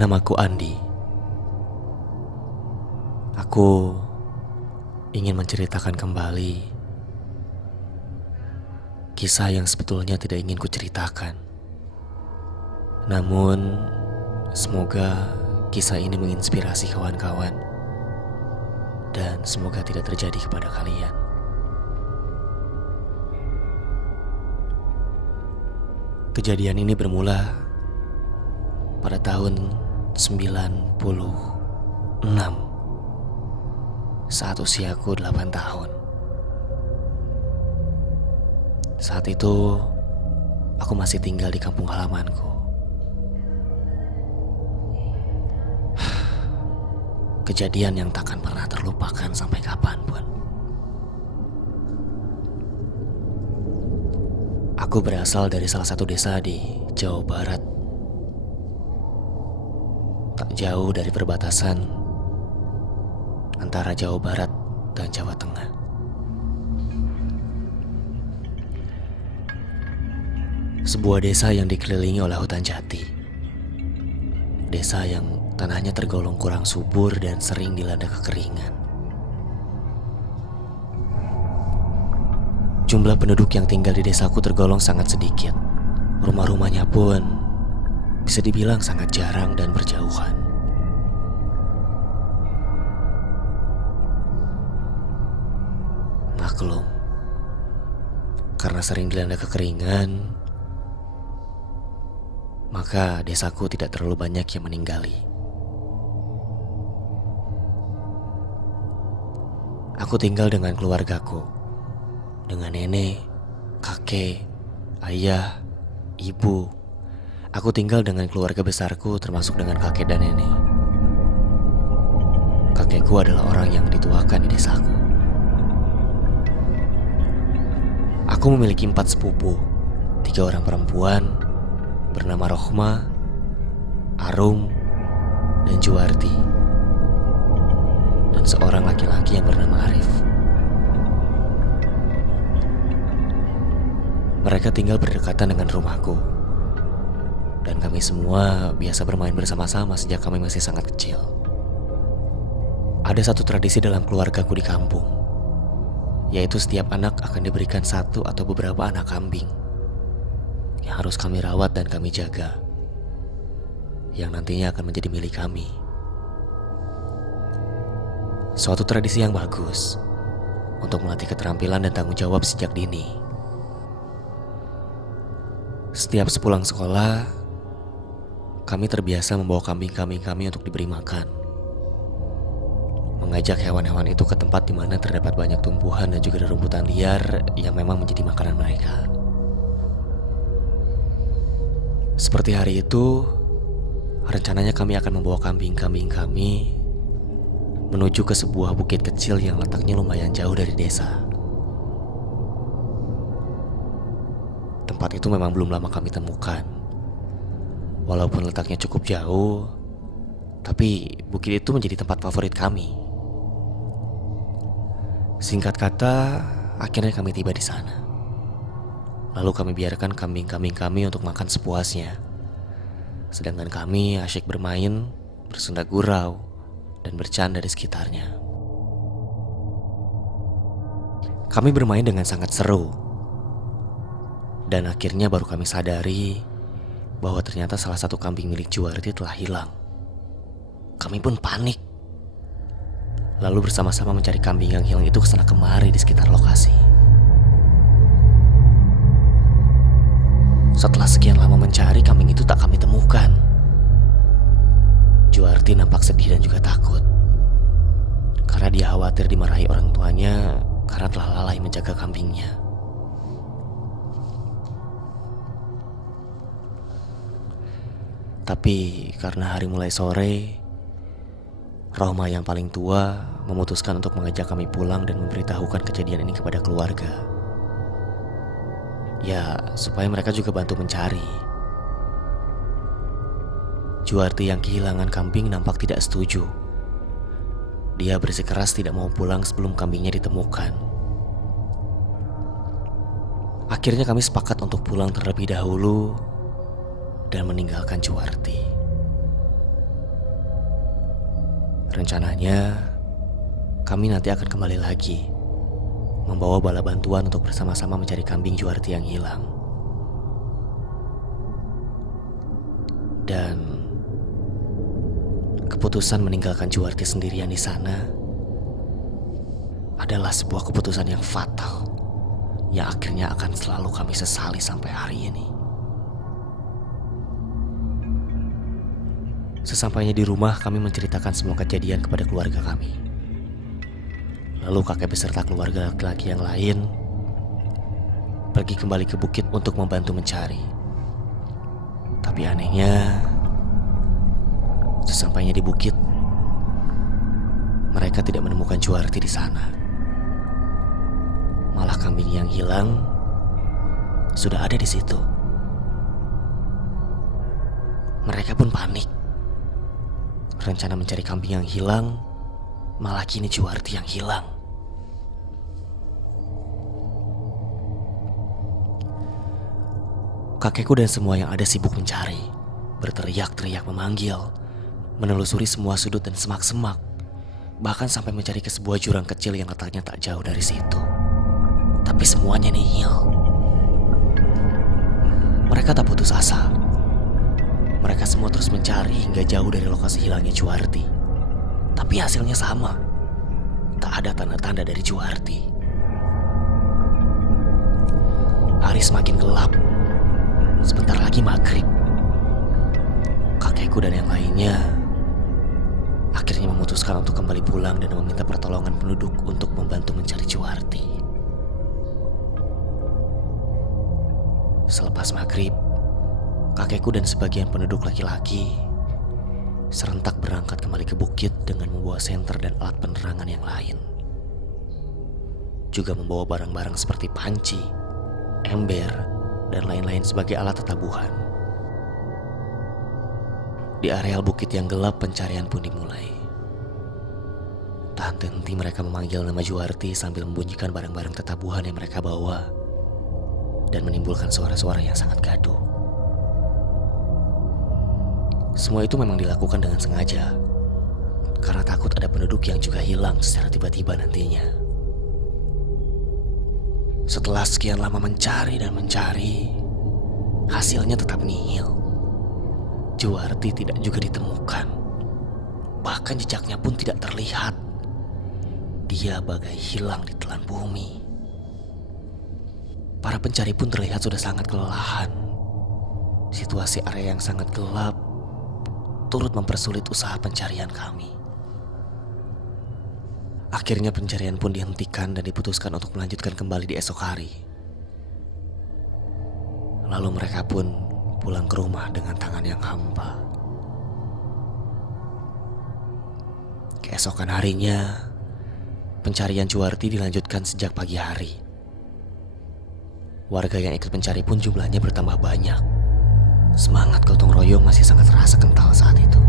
Namaku Andi. Aku ingin menceritakan kembali kisah yang sebetulnya tidak ingin kuceritakan. Namun, semoga kisah ini menginspirasi kawan-kawan dan semoga tidak terjadi kepada kalian. Kejadian ini bermula pada tahun 96 saat usiaku 8 tahun. Saat itu aku masih tinggal di kampung halamanku. Kejadian yang takkan pernah terlupakan sampai kapanpun. Aku berasal dari salah satu desa di Jawa Barat, tak jauh dari perbatasan antara Jawa Barat dan Jawa Tengah. Sebuah desa yang dikelilingi oleh hutan jati. Desa yang tanahnya tergolong kurang subur dan sering dilanda kekeringan. Jumlah penduduk yang tinggal di desaku tergolong sangat sedikit. Rumah-rumahnya pun bisa dibilang sangat jarang dan berjauhan. Maklum, karena sering dilanda kekeringan, maka desaku tidak terlalu banyak yang meninggali. Aku tinggal dengan keluargaku, dengan nenek, kakek, ayah, ibu. Aku tinggal dengan keluarga besarku termasuk dengan kakek dan nenek. Kakekku adalah orang yang dituakan di desaku. Aku memiliki 4 sepupu, 3 orang perempuan bernama Rohma, Arum, dan Juwarti, dan seorang laki-laki yang bernama Arif. Mereka tinggal berdekatan dengan rumahku, dan kami semua biasa bermain bersama-sama sejak kami masih sangat kecil. Ada satu tradisi dalam keluargaku di kampung, yaitu setiap anak akan diberikan 1 atau beberapa anak kambing yang harus kami rawat dan kami jaga, yang nantinya akan menjadi milik kami. Suatu tradisi yang bagus untuk melatih keterampilan dan tanggung jawab sejak dini. Setiap sepulang sekolah, kami terbiasa membawa kambing-kambing kami untuk diberi makan. Mengajak hewan-hewan itu ke tempat di mana terdapat banyak tumbuhan dan juga rumputan liar yang memang menjadi makanan mereka. Seperti hari itu, rencananya kami akan membawa kambing-kambing kami menuju ke sebuah bukit kecil yang letaknya lumayan jauh dari desa. Tempat itu memang belum lama kami temukan. Walaupun letaknya cukup jauh, tapi bukit itu menjadi tempat favorit kami. Singkat kata, akhirnya kami tiba di sana. Lalu kami biarkan kambing-kambing kami untuk makan sepuasnya. Sedangkan kami asyik bermain, bersenda gurau, dan bercanda di sekitarnya. Kami bermain dengan sangat seru. Dan akhirnya baru kami sadari bahwa ternyata salah satu kambing milik Juwarti telah hilang. Kami pun panik. Lalu bersama-sama mencari kambing yang hilang itu kesana kemari di sekitar lokasi. Setelah sekian lama mencari, kambing itu tak kami temukan. Juwarti nampak sedih dan juga takut, karena dia khawatir dimarahi orang tuanya karena telah lalai menjaga kambingnya. Tapi karena hari mulai sore, Rohma yang paling tua memutuskan untuk mengajak kami pulang dan memberitahukan kejadian ini kepada keluarga. Ya, supaya mereka juga bantu mencari. Juwarti yang kehilangan kambing nampak tidak setuju. Dia bersikeras tidak mau pulang sebelum kambingnya ditemukan. Akhirnya kami sepakat untuk pulang terlebih dahulu dan meninggalkan Juwarti. Rencananya, kami nanti akan kembali lagi, membawa bala bantuan untuk bersama-sama mencari kambing Juwarti yang hilang. Dan keputusan meninggalkan Juwarti sendirian di sana adalah sebuah keputusan yang fatal, yang akhirnya akan selalu kami sesali sampai hari ini. Sesampainya di rumah, kami menceritakan semua kejadian kepada keluarga kami. Lalu kakek beserta keluarga laki-laki yang lain pergi kembali ke bukit untuk membantu mencari. Tapi anehnya, sesampainya di bukit, mereka tidak menemukan Juwarti di sana. Malah kambing yang hilang sudah ada di situ. Mereka pun panik. Rencana mencari kambing yang hilang, malah kini Juwarti yang hilang. Kakekku dan semua yang ada sibuk mencari, berteriak-teriak memanggil, menelusuri semua sudut dan semak-semak, bahkan sampai mencari ke sebuah jurang kecil yang letaknya tak jauh dari situ. Tapi semuanya nihil. Mereka tak putus asa. Mereka semua terus mencari hingga jauh dari lokasi hilangnya Juwarti. Tapi hasilnya sama. Tak ada tanda-tanda dari Juwarti. Hari semakin gelap. Sebentar lagi maghrib. Kakekku dan yang lainnya akhirnya memutuskan untuk kembali pulang dan meminta pertolongan penduduk untuk membantu mencari Juwarti. Selepas maghrib, kakekku dan sebagian penduduk laki-laki serentak berangkat kembali ke bukit dengan membawa senter dan alat penerangan yang lain. Juga membawa barang-barang seperti panci, ember, dan lain-lain sebagai alat tatabuhan. Di areal bukit yang gelap, pencarian pun dimulai. Tak henti mereka memanggil nama Juwarti sambil membunyikan barang-barang tatabuhan yang mereka bawa dan menimbulkan suara-suara yang sangat gaduh. Semua itu memang dilakukan dengan sengaja, karena takut ada penduduk yang juga hilang secara tiba-tiba nantinya. Setelah sekian lama mencari dan mencari, hasilnya tetap nihil. Juwarti tidak juga ditemukan. Bahkan jejaknya pun tidak terlihat. Dia bagai hilang di telan bumi. Para pencari pun terlihat sudah sangat kelelahan. Situasi area yang sangat gelap turut mempersulit usaha pencarian kami. Akhirnya pencarian pun dihentikan dan diputuskan untuk melanjutkan kembali di esok hari. Lalu mereka pun pulang ke rumah dengan tangan yang hampa. Keesokan harinya, pencarian Juwarti dilanjutkan sejak pagi hari. Warga yang ikut mencari pun jumlahnya bertambah banyak. Semangat gotong royong masih sangat terasa kental saat itu.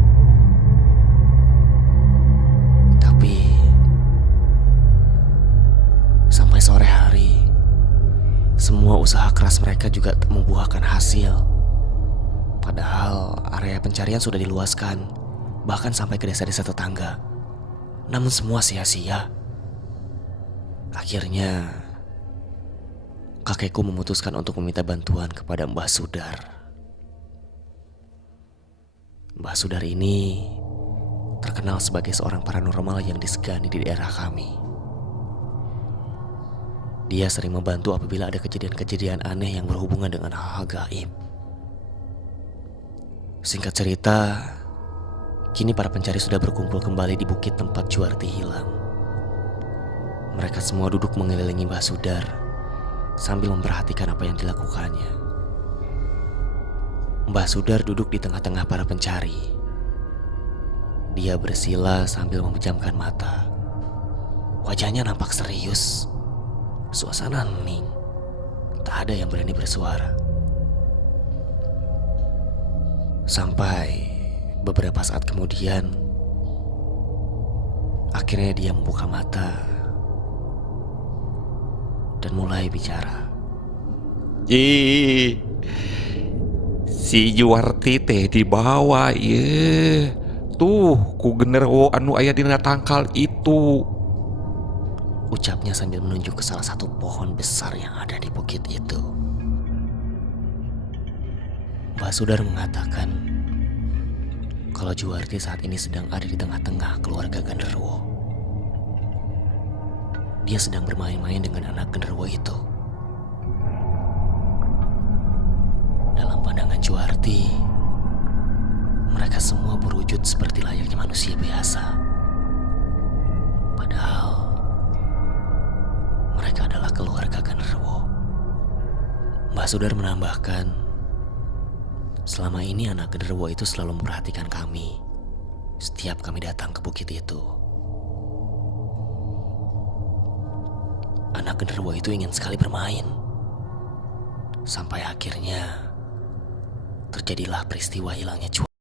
Tapi sampai sore hari, semua usaha keras mereka juga tak membuahkan hasil. Padahal area pencarian sudah diluaskan, bahkan sampai ke desa-desa tetangga. Namun semua sia-sia. Akhirnya kakekku memutuskan untuk meminta bantuan kepada Mbah Sudar. Mbah Sudar ini terkenal sebagai seorang paranormal yang disegani di daerah kami. Dia sering membantu apabila ada kejadian-kejadian aneh yang berhubungan dengan hal-hal gaib. Singkat cerita, kini para pencari sudah berkumpul kembali di bukit tempat Juwarti hilang. Mereka semua duduk mengelilingi Mbah Sudar sambil memperhatikan apa yang dilakukannya. Mbah Sudar duduk di tengah-tengah para pencari. Dia bersila sambil memejamkan mata. Wajahnya nampak serius. Suasana hening. Tak ada yang berani bersuara. Sampai beberapa saat kemudian, akhirnya dia membuka mata dan mulai bicara. Si Juwarti teh dibawa ya. Tuh, ku genderuwo anu aya dina tangkal itu. Ucapnya sambil menunjuk ke salah satu pohon besar yang ada di bukit itu. Mbah Sudar mengatakan kalau Juwarti saat ini sedang ada di tengah-tengah keluarga genderuwo. Dia sedang bermain-main dengan anak genderuwo itu. Dalam pandangan Juwarti, mereka semua berwujud seperti layaknya manusia biasa. Padahal mereka adalah keluarga genderuwo. Mbah Sudar menambahkan, selama ini anak genderuwo itu selalu memperhatikan kami setiap kami datang ke bukit itu. Anak genderuwo itu ingin sekali bermain. Sampai akhirnya terjadilah peristiwa hilangnya Juwarti.